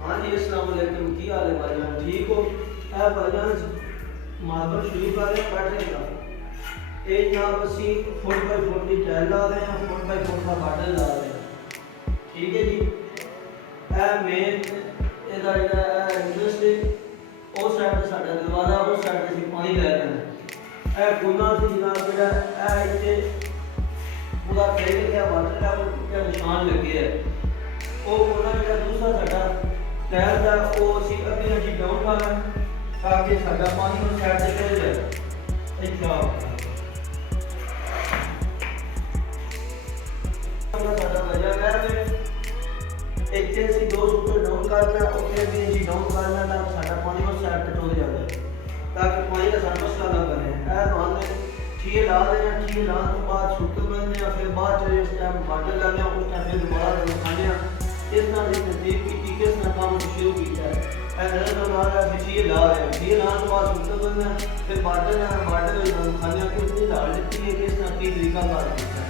ہاں جی السلام علیکم، کی حال ہے بھائی جان؟ ٹھیک ہو؟ اے بھائی جان ماربل شروع کر رہے ہیں پیٹرن کا. یہ جناب اسی فٹ بائی فٹ کی ٹائل لا رہے ہیں، فٹ بائی فٹ کا باڈر لا رہے ہیں. ٹھیک ہے جی. اے مین یہ انٹرسٹ ہے اس سائڈ سے ساڈا دروازہ، اس سائڈ سے اسی پانی لے رہے ہیں. اے کونا سے جناب جہاں اے اتنے پورا کھیل لکھا باڈر کا نشان لگے ہے. وہ کونا جہاں دوسرا ساڈا ٹائل کا وہ اسی اگلی اچھی ڈاؤن کرنا ہے تاکہ ساڈا پانی اس سائڈ سے چل جائے. ساڈا وجہ ہے اتنے اسی 2 فٹ ڈاؤن کرنا، اتنے بھی اسی ڈاؤن کرنا تاکہ ساڈا پانی اس سائڈ سے ٹر جائے تاکہ پانی کا ساڈا مسئلہ نہ بنے. اے ہم ٹھیک لا دینا، ٹھیک لانے تو بعد چھٹے بننے ہیں، پھر بعد چلے اس ٹائم باڈر لانے ہیں، اس ٹائم پھر دوبارہ دکھانے ہیں. اس طرح کی ترتیب کی کس نے کام شروع کیا ہے. اے نظر بنا رہا ہے ٹھیک لا رہے ہیں، ٹھیک لانے تو بعد چھٹے بننے ہیں، پھر باڈر لانا، باڈر دکھانے ہیں کہ اتنی ڈال لیتی ہے کس طرح کی طریقہ کار کیا ہے.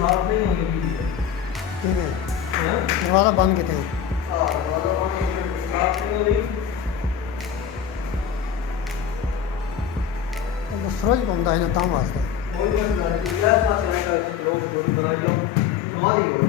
خراب نہیں ہوگی ٹھیک ہے. دروازہ بند کتنے ہیں؟ خراب نہیں ہوگی. سورج پمتا ہے نا تام واسطے کوئی مسئلہ نہیں ہے. پاس آئے گا لوگ بنائی لو ہماری ہو